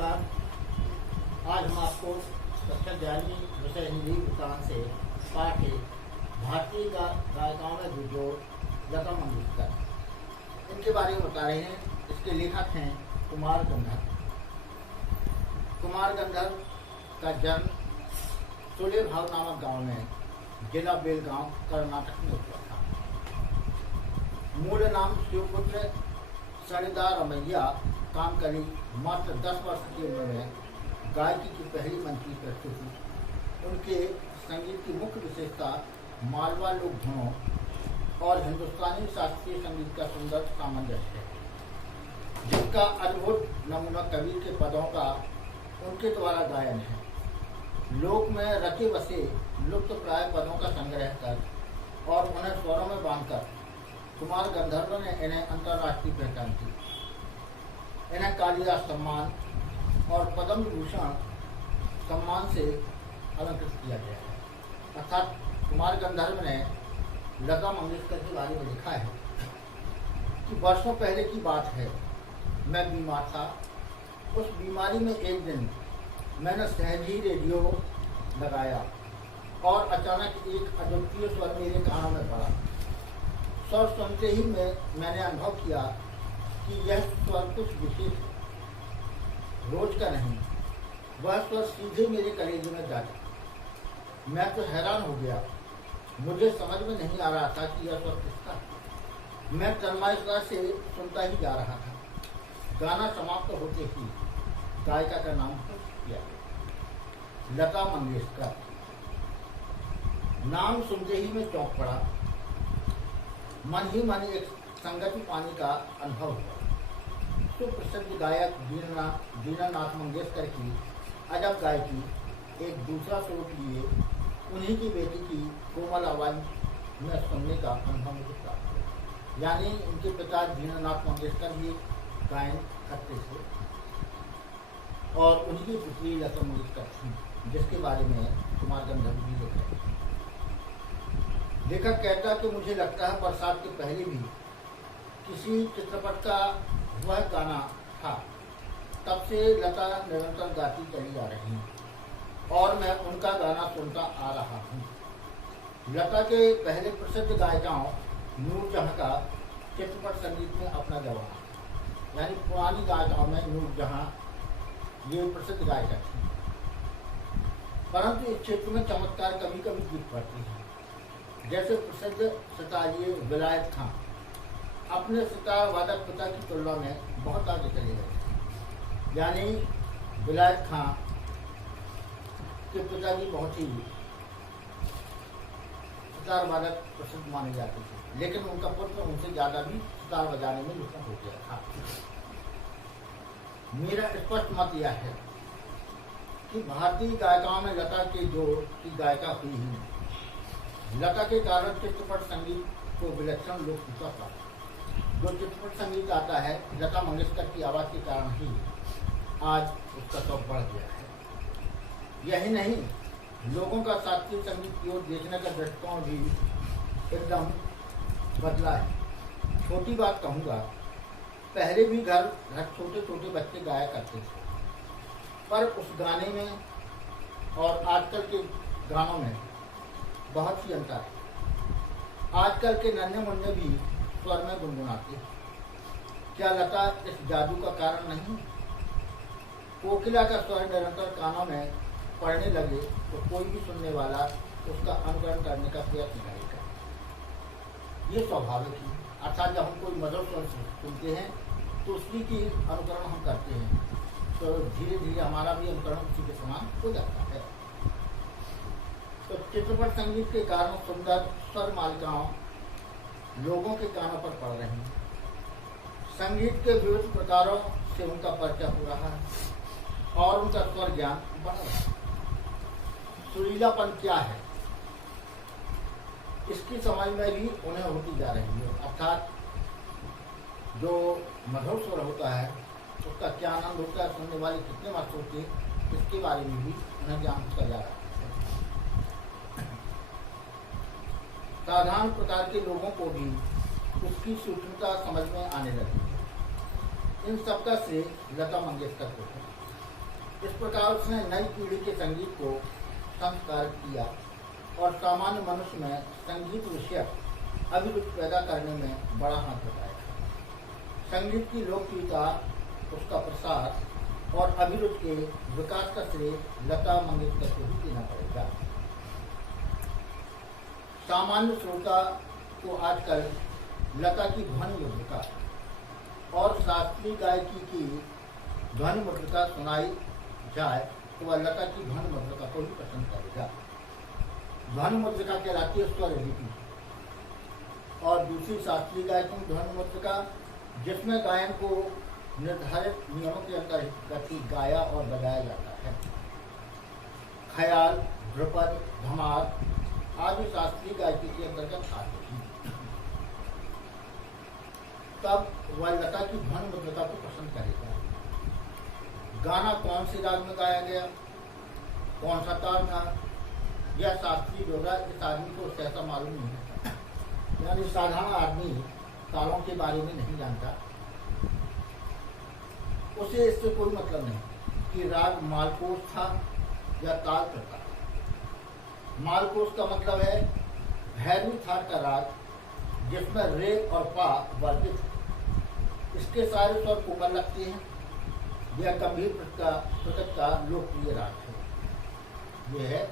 नमस्कार। आज हम आपको कक्षा 11वीं विषय हिंदी विज्ञान से पाठ है भारतीय गायिकाओं में बेजोड़ लता मंगेशकर इनके बारे में बता रहे हैं। इसके लेखक हैं कुमार गंधर्व। कुमार गंधर्व का जन्म सुलेभाव नामक गांव में जिला बेलगांव कर्नाटक में हुआ था। मूल नाम शिवपुत्र सरिदा रमैया कामकली मात्र 10 वर्ष की उम्र में गायकी की पहली मंची प्रस्तुति। उनके संगीत की मुख्य विशेषता मालवा लोक धुनों और हिंदुस्तानी शास्त्रीय संगीत का सुंदर सामंजस्य है, जिसका अद्भुत नमूना कबीर के पदों का उनके द्वारा गायन है। लोक में रचे बसे लुप्त प्राय पदों का संग्रह कर और उन्हें स्वरों में बांधकर कुमार गंधर्व ने इन्हें अंतर्राष्ट्रीय पहचान दी। इन्हें कालिदास सम्मान और पद्म विभूषण सम्मान से अलंकृत किया गया है। अर्थात कुमार गंधर्व ने लता मंगेशकर के बारे में लिखा है कि वर्षों पहले की बात है, मैं बीमार था। उस बीमारी में एक दिन मैंने सहज ही रेडियो लगाया और अचानक एक अद्वितीय स्वर मेरे कानों में पड़ा। स्वर सुनते ही मैंने अनुभव किया कि यह स्वर कुछ विशेष रोज का नहीं। वह स्वर सीधे मेरे कलेजे में जा गया। मैं तो हैरान हो गया। मुझे समझ में नहीं आ रहा था कि यह स्वर किसका है। मैं तन्मयता से सुनता ही जा रहा था। गाना समाप्त होते ही गायिका का नाम किया गया, लता मंगेशकर। नाम सुनते ही मैं चौंक पड़ा। मन ही मन एक संगति पाने का अनुभव हुआ। सुप्रसिद्ध गायक दीनानाथ मंगेशकर की अजब गायकी एक दूसरा स्वरूप लिए उन्हीं की बेटी की कोमल आवाज में सुनने का अनुभव मुझे प्राप्त हुआ। यानी उनके पिता दीनानाथ मंगेशकर भी गायन करते थे और उनकी पुत्री लता मंगेशकर थी, जिसके बारे में कुमार गंधर्व भी लिख रहे हैं। लेखक कहता कि मुझे लगता है बरसात के पहले भी किसी चित्रपट का वह गाना था। तब से लता निरंतर गाती चली आ रही हैं और मैं उनका गाना सुनता आ रहा हूँ। लता के पहले प्रसिद्ध गायिकाओं नूरजहां का चित्रपट संगीत में अपना जवाब, यानी पुरानी गायिकाओं में नूरजहां ये प्रसिद्ध गायिका थी। परंतु इस क्षेत्र में चमत्कार कभी कभी दिख पड़ती है। जैसे प्रसिद्ध सितारिये विलायत खां अपने सितार वादक पिता की तुलना में बहुत आगे चले गए। यानी विलायत खां के पिताजी बहुत ही सितार वादक प्रसिद्ध माने जाते थे, लेकिन उनका पुत्र उनसे ज्यादा भी सितार बजाने में निपुण हो गया था। मेरा स्पष्ट मत यह है कि भारतीय गायिकाओं में लता के जोड़ की गायिका हुई ही नहीं। लता के कारण चित्रपट संगीत को विलक्षण लोकप्रियता प्राप्त। जो चित्रपट संगीत आता है, लता मंगेशकर की आवाज के कारण ही आज उसका शौक बढ़ गया है। यही नहीं, लोगों का शास्त्रीय संगीत की ओर देखने का दृष्टिकोण भी एकदम बदला है। छोटी बात कहूँगा, पहले भी घर छोटे छोटे बच्चे गाया करते थे, पर उस गाने में और आजकल के गानों में बहुत ही अंतर है। आजकल के नन्हे मुन्ने भी स्वर में गुनगुनाते। क्या लता इस जादू का कारण नहीं? कोकिला का स्वर निरंतर कानों में पड़ने लगे तो कोई भी सुनने वाला उसका अनुकरण करने का प्रयत्न करेगा। ये स्वाभाविक ही। अर्थात जब हम कोई मधुर स्वर सुनते हैं तो उसी की अनुकरण हम करते हैं, तो धीरे धीरे हमारा भी अनुकरण उसी के समान हो जाता है। तो चित्रपट संगीत के कारण सुंदर स्वर मालिकाओं लोगों के कानों पर पड़ रही हैं। संगीत के विविध प्रकारों से उनका परिचय हो रहा है और उनका स्वर ज्ञान बढ़ रहा है। सुरीलापन क्या है, इसकी समझ में भी उन्हें होती जा रही है। अर्थात जो मधुर स्वर होता है उसका क्या आनंद होता है, सुनने वाले कितने मस्त होते हैं, इसके बारे में भी उन्हें ज्ञान होता जा रहा है। साधारण प्रकार के लोगों को भी उसकी सूक्ष्मता समझ में आने लगी। इन सबका श्रेय लता मंगेशकर को है। इस प्रकार उसने नई पीढ़ी के संगीत को संस्कार किया और सामान्य मनुष्य में संगीत विषयक अभिरुचि पैदा करने में बड़ा हाथ बटाया। संगीत की लोकप्रियता, उसका प्रसार और अभिरुचि के विकास का श्रेय लता मंगेशकर को ही देना पड़ेगा। सामान्य श्रोता को आजकल लता की ध्वनि मुद्रिका और शास्त्रीय गायकी की ध्वनि मुद्रिका सुनाई जाए तो वह लता की ध्वनि मुद्रिका को ही पसंद करेगा। ध्वनि मुद्रिका कहलाती है स्वर लिपि और दूसरी शास्त्रीय गायकों की ध्वनि मुद्रिका, जिसमें गायन को निर्धारित नियमों के अंतर्गत ही गाया और बजाया जाता है। ख्याल, ध्रुपद, धमार आदि शास्त्रीय गायकी के अंतर्गत आते हैं। तब वह लता की ध्वनि मुद्रिका को पसंद करेगा। गाना कौन से राग में गाया गया, कौन सा ताल था, यह शास्त्रीय विवरण इस आदमी को सहसा मालूम नहीं है। यानी साधारण आदमी तालों के बारे में नहीं जानता, उसे इससे कोई मतलब नहीं कि राग मालकोस था या ताल प्रकार। मालकोस का मतलब है भैरवी थाट का राग, जिसमें रे और पा वर्जित। इसके सारे स्वर कोमल लगते हैं। यह गंभीर प्रकृति का लोकप्रिय राग है। यह है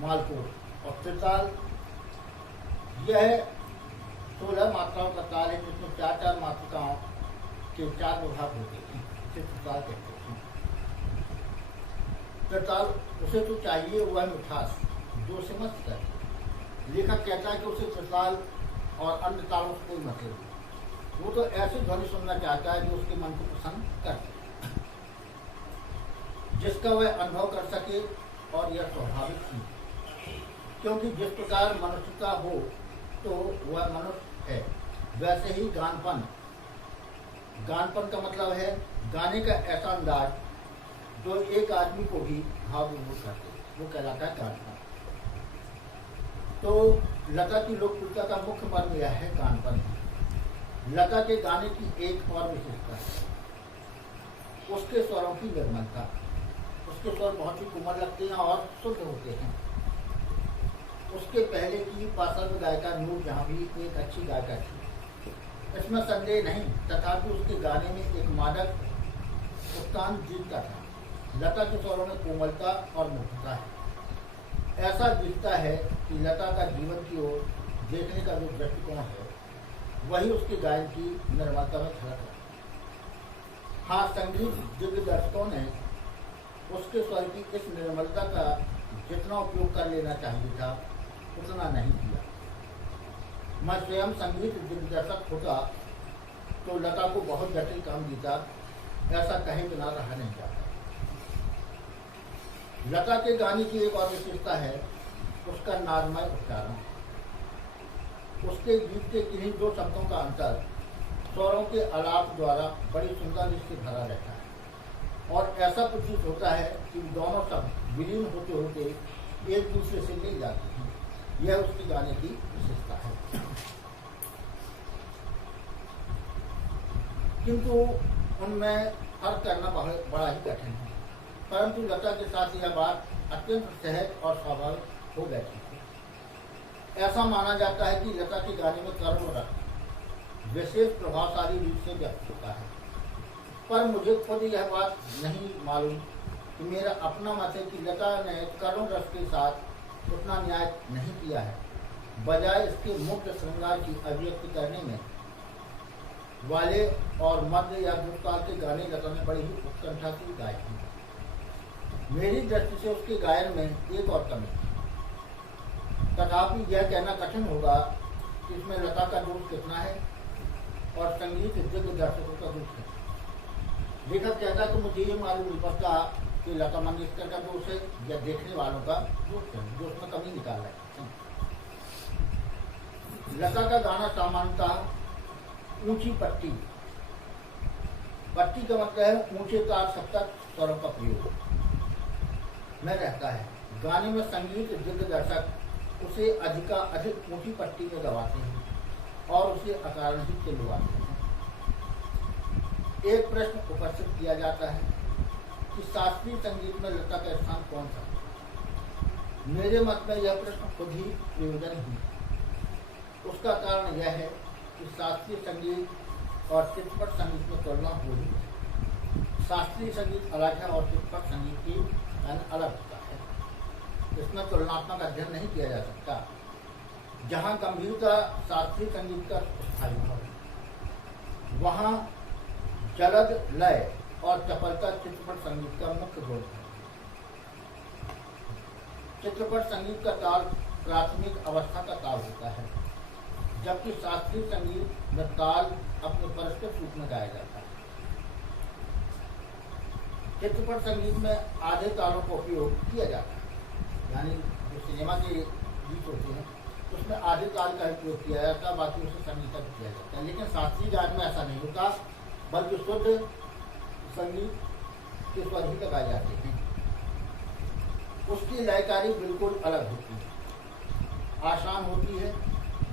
मालकोस। और त्रिताल, यह 16 मात्राओं का ताल है, जिसमें 4 मात्राओं के 4 विभाग होते हैं। इसे त्रिताल कहते हैं। त्रिताल उसे तो चाहिए वह मिठास जो से मस्त करे। लेखक कहता है कि उसे त्रिताल और अन्य तालों से कोई मतलब नहीं। वो तो ऐसी ध्वनि सुनना चाहता है जो उसके मन को पसंद करते, जिसका वह अनुभव कर सके। और यह स्वाभाविक ही, क्योंकि जिस प्रकार मनुष्यता हो तो वह मनुष्य है, वैसे ही गानपन का मतलब है गाने का ऐसा अंदाज जो एक आदमी को भी भाव विभोर करते, वो कहलाता है गानपन। तो लता की लोकप्रियता का मुख्य मर्म यह है गानपन। लता के गाने की एक और विशेषता है उसके स्वरों की निर्मलता। उसके स्वर बहुत ही कोमल लगते हैं और शुद्ध होते हैं। उसके पहले की पार्श्व गायिका नूर जहां भी एक अच्छी गायिका थी, इसमें संदेह नहीं, तथापि उसके गाने में एक मादक उत्तान जीतता था। लता के स्वरों में कोमलता और मुग्धता है। ऐसा दिखता है कि लता का जीवन की ओर देखने का जो दृष्टिकोण है, वही उसके गायन की निर्मलता में झलक है। हाँ, संगीत दिग्दर्शकों ने उसके स्वर की इस निर्मलता का जितना उपयोग कर लेना चाहिए था, उतना नहीं किया। मैं स्वयं संगीत दिग्दर्शक होता तो लता को बहुत जटिल काम देता, ऐसा कहीं बिना रहा नहीं जाता। लता के गाने की एक और विशेषता है उसका नादमय उच्चारण। उसके गीत के किन्हीं 2 शब्दों का अंतर स्वरों के आलाप द्वारा बड़ी सुंदर से भरा रहता है और ऐसा प्रतीत होता है कि दोनों शब्द विलीन होते होते एक दूसरे से मिल जाते हैं। यह उसके गाने की विशेषता है। किंतु उनमें फर्क करना बड़ा ही कठिन है, परंतु लता के साथ यह बात अत्यंत सहज और स्वाभाविक हो बैठी है। ऐसा माना जाता है कि लता के गाने में करुण रस विशेष प्रभावशाली रूप से व्यक्त होता है, पर मुझे खुद यह बात नहीं मालूम कि मेरा अपना मत है कि लता ने करुण रस के साथ उतना न्याय नहीं किया है। बजाय इसके मुक्त श्रृंगार की अभिव्यक्ति करने में वाले और मध्य या द्रुतताल के गाने लता ने बड़ी ही उत्कंठा से गाए हैं। मेरी दृष्टि से उसके गायन में एक और कमी, तथापि यह कहना कठिन होगा कि इसमें लता का दोष कितना है और संगीत दिग्दर्शकों का दोष है। लेखक कहता है कि मुझे ये मालूम नहीं पड़ता कि लता मंगेशकर का दोष है या देखने वालों का दोष है जो उसमें कमी निकाल रहा है। लता का गाना सामान्यतः ऊंची पट्टी का मतलब है ऊंचे तार सप्तक स्वरों का प्रयोग में रहता है। गाने में संगीत दिग्दर्शक उसे अधिक ऊंची पट्टी में दबाते हैं और उसे अकारण ही चिल्लवाते हैं। एक प्रश्न उपस्थित किया जाता है कि शास्त्रीय संगीत में लता का स्थान कौन सा? मेरे मत में यह प्रश्न खुद ही प्रयोजनहीन है। उसका कारण यह है कि शास्त्रीय संगीत और चित्रपट संगीत में तुलना हो रही है। शास्त्रीय संगीत अलग है और चित्रपट संगीत की अलग होता है। इसमें तुलनात्मक अध्ययन नहीं किया जा सकता। जहाँ गंभीरता शास्त्रीय संगीत का स्थायी भाव है, वहाँ जलद लय और चपलता चित्रपट संगीत का मुख्य गुण है। चित्रपट संगीत का ताल प्राथमिक अवस्था का ताल होता है, जबकि शास्त्रीय संगीत में ताल अपने परिष्कृत रूप में गाया जाता है। चित्रपट संगीत में आधे तालों का उपयोग किया जाता है, यानी जो सिनेमा के गीत होते हैं उसमें आधे ताल का उपयोग किया जाता है, बाकी उसे संगीत किया जाता है। लेकिन शास्त्रीय गायन में ऐसा नहीं होता, बल्कि शुद्ध संगीत के स्वर ही लगाए जाते हैं। उसकी लयकारी बिल्कुल अलग होती है, आसान होती है।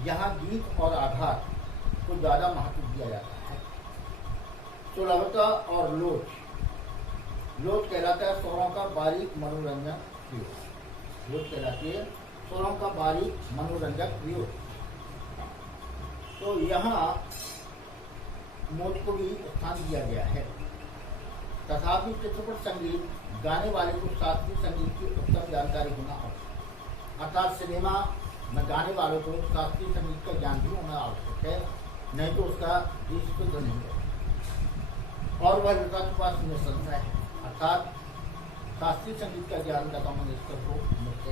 यहाँ गीत और आघात को ज़्यादा महत्व दिया जाता है। सुलभता और लोच कहलाता है स्वरों का बारीक मनोरंजन प्रयोग। लोच कहलाती है स्वरों का बारीक मनोरंजक प्रयोग। तो यहाँ मोद को भी स्थान दिया गया है। तथापि चित्रपट संगीत गाने वाले को शास्त्रीय संगीत की उत्तम जानकारी होना आवश्यक। अर्थात सिनेमा में गाने वालों को शास्त्रीय संगीत का ज्ञान भी होना आवश्यक है, नहीं तो उसका दृश्य शुद्ध नहीं है और वह लता के पास निसंशय है। अर्थात शास्त्रीय संगीत का ज्ञान लता मंगेशकर को मिलते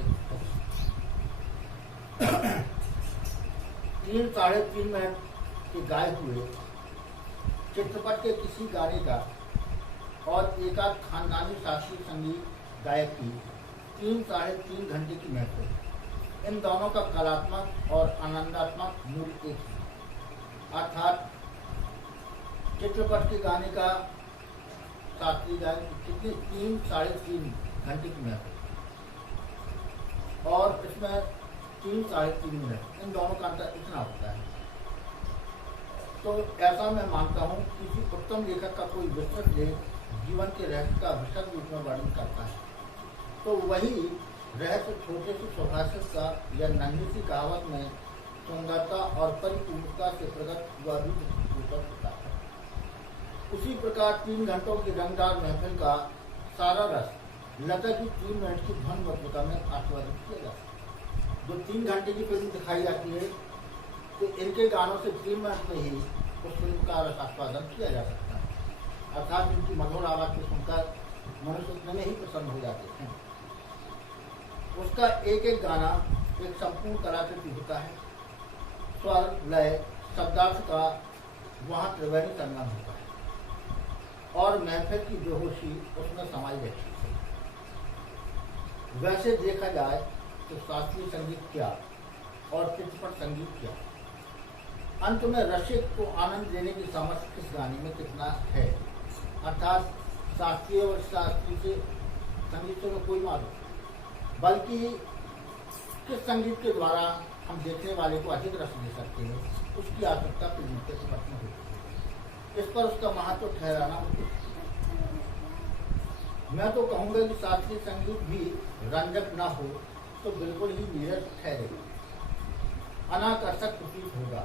3-3.5 मिनट के गाए हुए चित्रपट के किसी गाने का और एकाध खानदानी शास्त्रीय संगीत गायक की 3-3.5 घंटे की महत्व, इन दोनों का कलात्मक और आनंदात्मक मूल्य एक है। अर्थात चित्रपट के गाने का शास्त्रीय गायन कितनी 3-3.5 घंटे की महत्व और इसमें 3-3.5 मिनट, इन दोनों का अंतर इतना होता है। तो ऐसा मैं मानता हूँ कि किसी उत्तम लेखक का कोई विस्तृत लेख जीवन के रहस्य का विशद रूप में वर्णन करता है, तो वही रहस्य छोटे से सुभाषित का या नन्ही सी कहावत में सुंदरता और परिपूर्णता से प्रकट हुआ भी होता है। उसी प्रकार 3 घंटों की रंगदार महफिल का सारा रस लता की 3 मिनट की ध्वन मधुरता में आस्वादित किया जा सकता है। जो 3 घंटे की फिल्म दिखाई जाती है, तो इनके गानों से 3 मिनट में ही उस फिल्म का रस आस्वादन किया जा सकता है। अर्थात इनकी मधुर आवाज को सुनकर मनुष्य उतने में ही प्रसन्न हो जाते हैं। उसका एक एक गाना एक संपूर्ण कलाकृति होता है। स्वर, लय, शब्दार्थ का वहाँ त्रिवेणी संगम होता है और महफिल की बेहोशी उसमें समाई रहती है। वैसे देखा जाए तो शास्त्रीय संगीत क्या और चित्रपट संगीत क्या, अंत में रसिक को आनंद देने की सामर्थ्य किस गाने में कितना है। अर्थात शास्त्रीय और शास्त्रीय से संगीत से कोई मालूम, बल्कि किस संगीत के द्वारा हम देखने वाले को अधिक रस दे सकते हैं, उसकी आवश्यकता फिल्म के समर्थ में होती है। इस पर उसका महत्व ठहराना उचित है। मैं तो कहूँगा कि शास्त्रीय संगीत भी रंजक न हो तो बिल्कुल ही नीरस ठहरेगा, अनाकर्षक प्रतीत होगा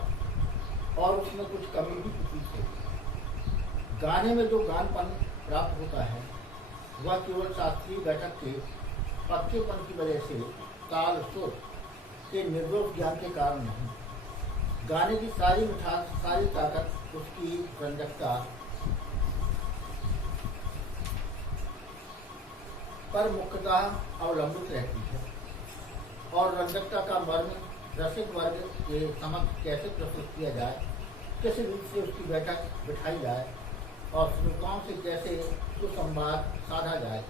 और उसमें कुछ कमी भी प्रतीत होगी। गाने में जो गानपन प्राप्त होता है वह केवल शास्त्रीय बैठक के पक्केपन की वजह से, ताल सुर के निर्दोष ज्ञान के कारण नहीं। गाने की सारी मिठास, सारी ताकत, उसकी रंजकता पर मुख्यतः अवलंबित रहती है और रंजकता का मर्म रसिक वर्ग के समक्ष कैसे प्रस्तुत किया जाए, किस रूप से उसकी बैठक बिठाई जाए और श्रोताओं से कैसे सुसंवाद साधा जाए,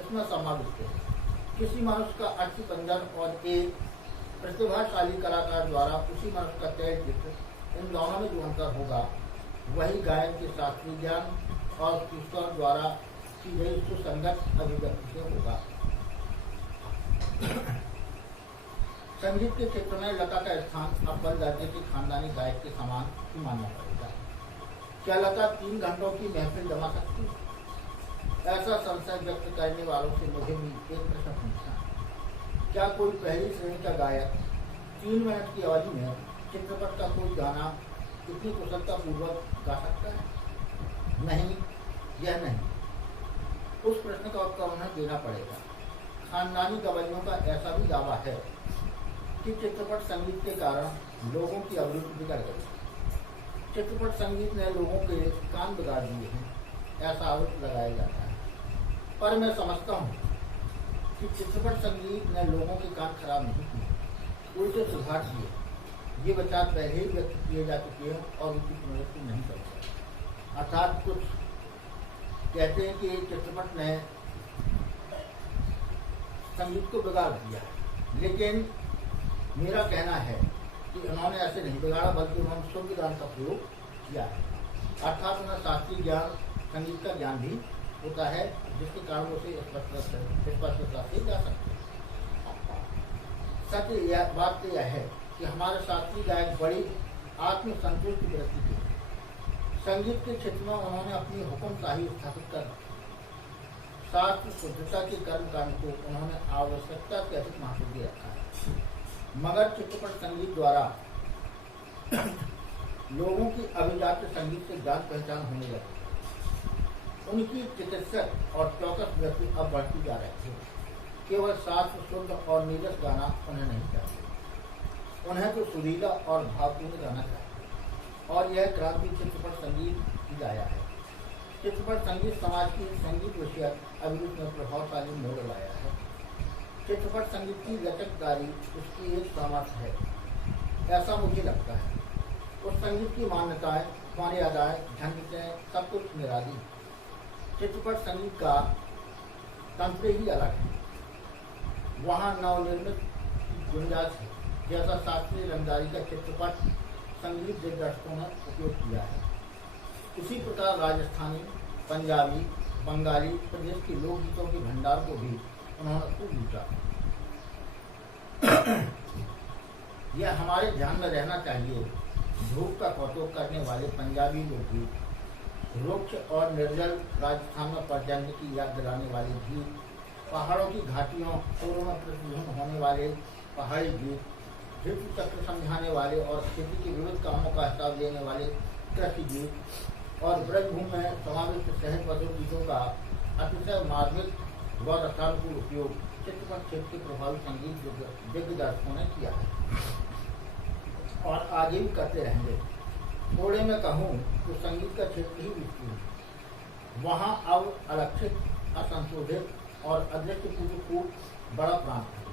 इसमें समाविष्ट है। किसी मनुष्य का अर्थबंधन और एक प्रतिभाशाली कलाकार द्वारा उसी मनुष्य का तय चित्र, इन दोनों में जो अंतर होगा वही गायन के शास्त्रीय ज्ञान और स्वर द्वारा की गई सुसंगत अभिव्यक्ति से होगा। संगीत के क्षेत्र में लता का स्थान अव्वल दर्जे के खानदानी गायक के समान ही मानना पड़ेगा। क्या लता 3 घंटों की महफिल जमा सकती है? ऐसा संशय व्यक्त करने वालों से मुझे भी एक प्रश्न पूछना है। क्या कोई पहली श्रेणी का गायक 3 मिनट की अवधि में चित्रपट का कोई गाना इतनी कुशलता पूर्वक गा सकता है? नहीं, यह नहीं। उस प्रश्न का उत्तर उन्हें देना पड़ेगा। खानदानी गवैयों का ऐसा भी दावा है कि चित्रपट संगीत के कारण लोगों की अभिरुचि बिगड़ गई। चित्रपट संगीत ने लोगों के कान बिगाड़ दिए हैं, ऐसा आरोप लगाया जाता है। पर मैं समझता हूँ कि चित्रपट संगीत ने लोगों के कान खराब नहीं किए, उल्टे सुधार दिए। ये विचार पहले ही व्यक्त किए जा चुके हैं और उनकी पुनरुक्ति नहीं करते। अर्थात कुछ कहते हैं कि चित्रपट ने संगीत को बिगाड़ दिया, लेकिन मेरा कहना है कि उन्होंने ऐसे नहीं बिगाड़ा, बल्कि उन्होंने शुद्ध ज्ञान का प्रयोग किया है। अर्थात उन्हें शास्त्रीय ज्ञान, संगीत का ज्ञान भी होता है, जिसके कारण उसे स्पष्टता से जा सकते हैं। सत्य यह बात यह है कि हमारे शास्त्रीय गायक बड़ी आत्मसंतुष्ट व्यक्ति थे। संगीत के क्षेत्र में उन्होंने अपनी हुक्मशाही स्थापित कर शास्त्र शुद्धता के कर्मकांड को उन्होंने आवश्यकता से अधिक महत्व दे रखा है। मगर चित्रपट संगीत द्वारा लोगों की अभिजात संगीत से जान पहचान होने लगी। उनकी चिकित्सक और चौकस व्यक्ति अब बढ़ती जा रहे थे। केवल शास्त्र शुद्ध और नीरस गाना उन्हें नहीं चाहिए, उन्हें तो सुरीला और भावपूर्ण गाना चाहिए। और यह क्रांति चित्रपट संगीत की लाया है। चित्रपट संगीत समाज की संगीत विषयक अभिरुचि में प्रभावशाली मोड़ लाया है। चित्रपट संगीत की लचकदारी उसकी एक सामर्थ्य है, ऐसा मुझे लगता है। उस संगीत की मान्यताएं, मर्यादाएं, झंझटें सब कुछ निराली। चित्रपट संगीत का तंत्र ही अलग है। वहाँ नवनिर्मित गुंजाइश है, जैसा शास्त्रीय रंगदारी का चित्रपट संगीत दिग्दर्शकों ने उपयोग किया है। इसी प्रकार राजस्थानी, पंजाबी, बंगाली प्रदेश के लोकगीतों के भंडार को भी उन्होंने खूब लूटा। यह हमारे ध्यान में रहना चाहिए। धूप का कौतुक करने वाले पंजाबी लोकगीत, रुक्ष और निर्जल राजस्थान में पर्जन्य की याद दिलाने वाले गीत, पहाड़ों की घाटियों पूर्व में प्रतिध्वनि होने वाले पहाड़ी गीत, ऋतु चक्र समझाने वाले और खेती के विविध कामों का हिसाब देने वाले कृषि गीत और ब्रजभूमि में समाविष्ट सहज मधुर गीतों का अतिशय मार्मिक व रसानुकूल उपयोग चित्रपट क्षेत्र के प्रभावी संगीत दिग्दर्शकों ने किया है और आगे भी करते रहेंगे। थोड़े में कहूँ तो संगीत का क्षेत्र ही विस्तृत, वहाँ अब अलक्षित, असंशोधित और अदृष्टपूर्व बड़ा प्रांत है।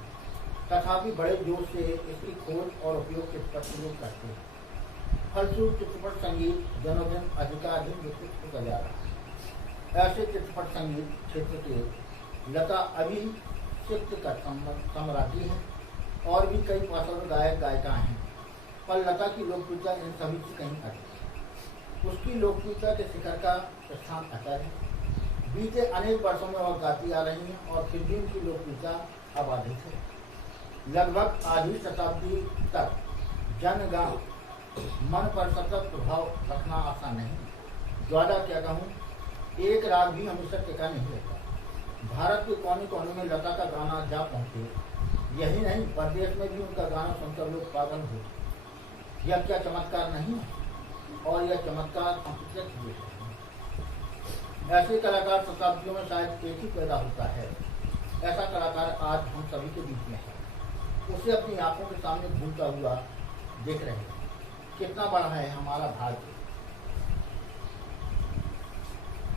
तथापि बड़े जोश से इसकी खोज और उपयोग चित्रपट लोग करते हैं। फलस्वरूप चित्रपट संगीत दिनों दिन अधिकाधिक विकसित होता जा रहा है। ऐसे चित्रपट संगीत क्षेत्र के लता अभी का सम्राटी है और भी कई पार्श्व गायक गायिका हैं, पर लता की लोकप्रियता इन सभी से कहीं अधिक। उसकी लोकप्रियता के शिखर का स्थान अटल है। बीते अनेक वर्षों में वह गाती आ रही हैं और फिर भी उनकी लोकप्रियता अबाधित है। लगभग आधी शताब्दी तक जनगान मन पर सतत प्रभाव रखना आसान नहीं। ज्यादा क्या कहूँ, एक राग भी हमेशा टिका नहीं रहता। भारत के कोने कोने में लता का गाना जा पहुँचे, यही नहीं परदेश में भी उनका गाना सुनकर लोग पागल हो। यह क्या चमत्कार नहीं है? और यह चमत्कार अप्रत्यक्ष भी है। ऐसे कलाकार शताब्दियों में शायद एक ही पैदा होता है। ऐसा कलाकार आज हम सभी के बीच में है। उसे अपनी आंखों के सामने घूमता हुआ देख रहे हैं। कितना बड़ा है हमारा भाग्य।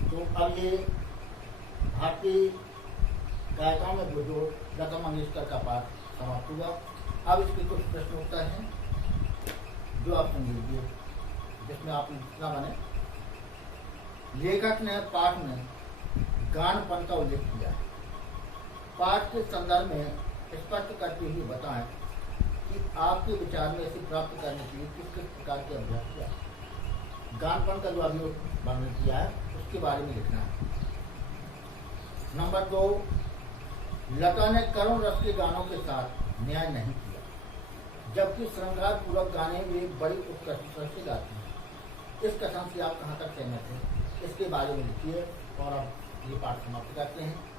तो अब ये भारतीय गायिकाओं में बुजुर्ग लता मंगेशकर का पाठ समाप्त हुआ। अब इसके कुछ प्रश्न उत्तर हैं जो आप सुन लीजिए, जिसमें आप इतना बने। लेखक ने पाठ में गानपन का उल्लेख किया है। पाठ के संदर्भ में स्पष्ट करते हुए बताएं कि आपके विचार में इसे प्राप्त करने के लिए किस किस प्रकार के अभ्यास किया। गानपन का जो अभी वर्णन किया है उसके बारे में लिखना है। नंबर 2, लता ने करुण रस के गानों के साथ न्याय नहीं किया, जबकि श्रृंगार पूरक गाने वे बड़ी उत्कृष्टता से गाती हैं। इस कथन से आप कहाँ तक सहमत हैं, इसके बारे में लिखिए और अब ये पाठ समाप्त करते हैं।